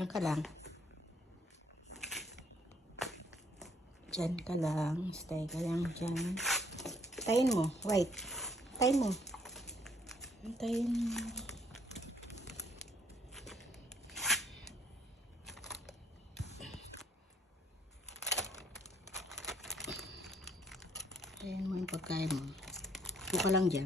Diyan ka lang. Diyan ka lang. Stay ka lang dyan. Tayin mo. Wait. Tayin mo. Tayin mo. Tayin mo yung pagkain mo. Upo ka lang dyan.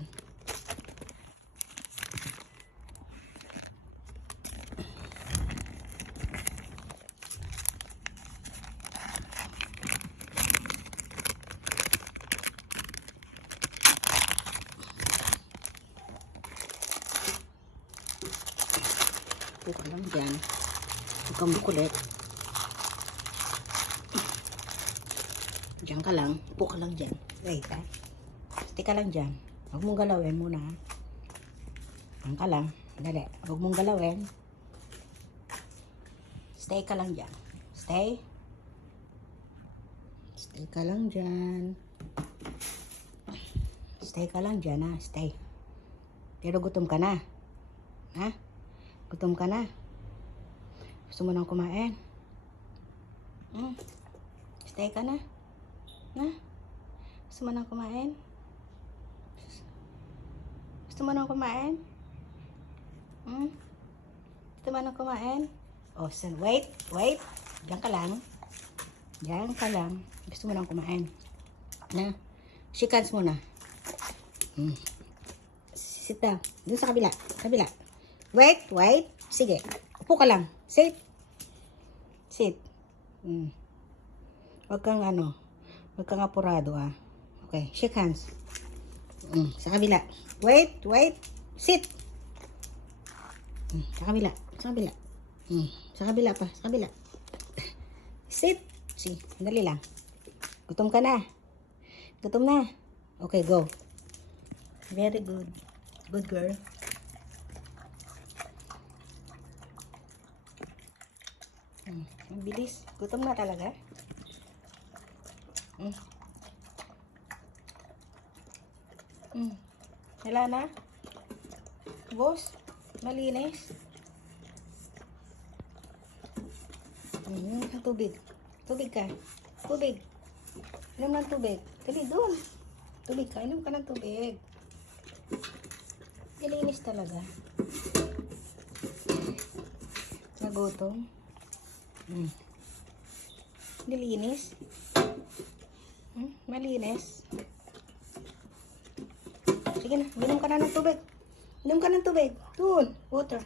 Upo ka lang dyan. Huwag kang bukulit. Diyan ka lang. Upo ka lang dyan. Wait, ha? Stay ka lang dyan. Huwag mong galawin muna. Diyan ka lang. Dali. Huwag mong galawin. Stay ka lang dyan. Stay. Stay ka lang dyan. Stay ka lang dyan, ha? Stay. Pero gutom ka na. Ha? Gutom ka na. Gusto mo nang kumain? Stay ka na. Ha? Gusto mo nang kumain? Gusto mo nang kumain? Gusto mo nang kumain? Oh, so wait. Diyan ka lang. Diyan ka lang. Gusto mo nang kumain? Na? Shake hands muna. Sit down. Doon sa kabila. Kabila. Wait. Sige. Upo ka lang. Sit. Huwag kang huwag kang apurado, ah. Okay, shake hands. Sa kabila. Wait. Sit. Sa kabila. Sa kabila pa. Sa kabila. Sit. See, dali lang. Gutom ka na. Gutom na. Okay, go. Very good. Good girl. Ang bilis. Gutom na talaga. Wala na? Boss? Malinis? Tubig. Tubig ka. Tubig. Inom ng tubig. Dali, doon. Tubig ka. Inom ka ng tubig. Malinis talaga. Nagutom. Nilinis. Malinis. Sige na, inom ka na ng tubig. Inom ka ng tubig. Doon, water.